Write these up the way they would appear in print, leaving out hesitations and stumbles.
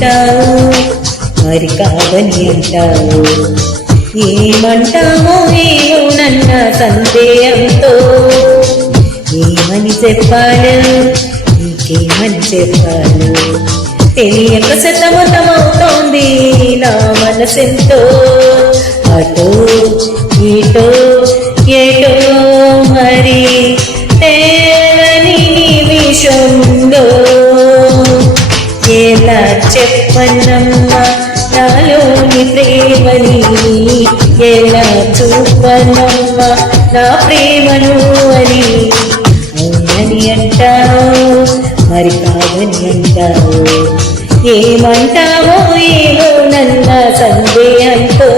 అంటావు, మరి కాదని అంటావు. ఏమంటావో ఏమో నన్న సందేహంతో, ఏమని చెప్పాలు, నీకేమని చెప్పాలు, తెలియక సతమతమవుతోంది నా మనసెంతో. అటో ఇటో ఏటో మరి తేలని నిమిషంలో, ఎలా చెప్పనమ్మా నాలోని ప్రేమని, ఎలా చూపనమ్మా నా ప్రేమను అని. అవునని అంటావు, మరి కాదని అంటావు. ఏమంటావో ఏమో నన్న సందేహంతో.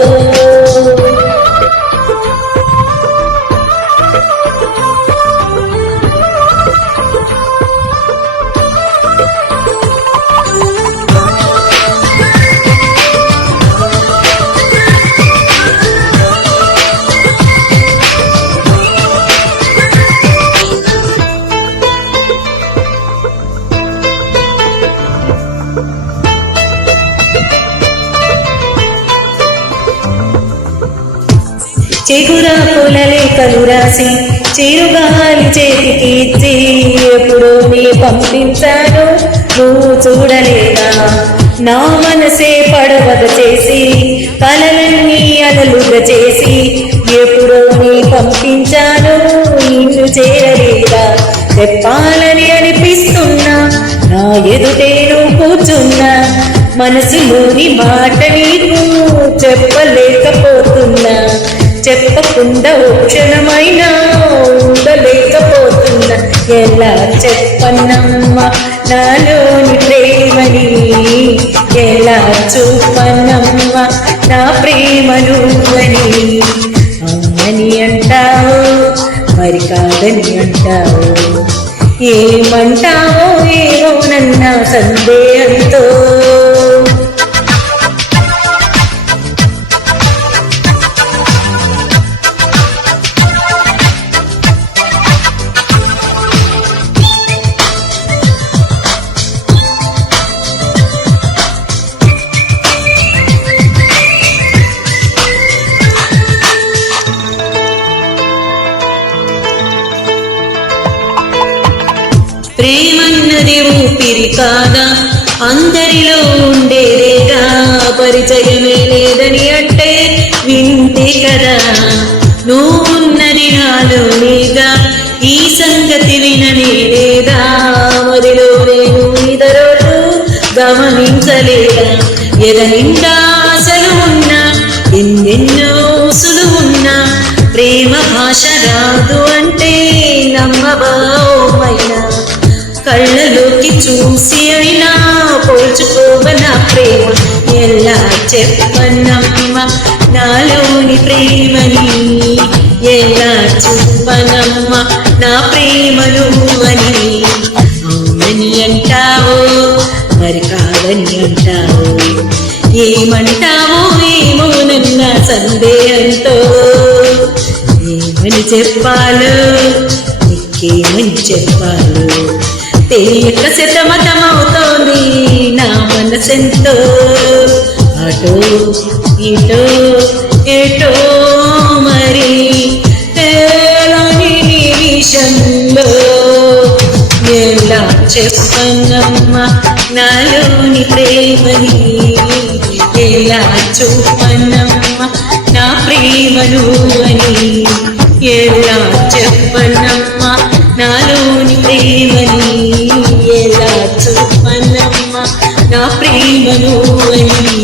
చిగురా పూల లేఖలు రాసి చిరుగాలి చేతికి ఇచ్చి, ఎప్పుడు నీ పంపించాను నువ్వు చూడలేదా. నా మనసే పడవగ చేసి కలలన్నీ అలలుగా చేసి, ఎప్పుడో నీ పంపించాను నిన్ను చేరలేదా. చెప్పాలని అనిపిస్తున్నా నా ఎదుటే నువ్వు కూర్చున్నా, మనసులోని మాట నీకు చెప్పలేకపోతున్నా. చెప్పకుండా క్షణమైనా ఉండలేకపోతున్నా. ఎలా చెప్పనమ్మా నాలోని ప్రేమని, ఎలా చూపనమ్మా నా ప్రేమను అని. అవునని అంటావు, మరి కాదని అంటావు. ఏమంటావో ఏమో నన్న సందేహంతో. ప్రేమన్నది ఊపిరి కాదా, అందరిలో ఉండేదేగా. పరిచయమే లేదని అంటే వింటే కదా. నువ్వున్నది నాలోనేగా, ఈ సంగతి విననే లేదా. మదిలో నేను ఇతరులు గమనించలేదా. ఎదనిండా అసలు ఉన్నా, ఎన్నెన్నో ఊసులు ఉన్నా, ప్రేమ భాష రాదు అంటే నమ్మబామైనా. కళ్ళలోకి చూసి అయినా పోల్చుకోవనా ప్రేమ. ఎలా చెప్పనమ్మా నాలోని ప్రేమని, ఎలా చూపనమ్మా నా ప్రేమను అని. అవునని అంటావో, మరి కాదని అంటావు. ఏమంటావో ఏమో నన్న సందేహంతో. ఏమని చెప్పాలో, నీకేమని చెప్పాలో, తెలియక సతమతమవుతోంది నా మనసెంతో. అటో ఇటో ఏటో మరి తేలని నిమిషంలో, ఎలా చెప్పనమ్మా నాలోని ప్రేమని, ఎలా చూపనమ్మా నా ప్రేమను అని. ఎలా చెప్పనమ్మా నాలోని ప్రేమని, ఎలా చూపనమ్మా నా ప్రేమను అని.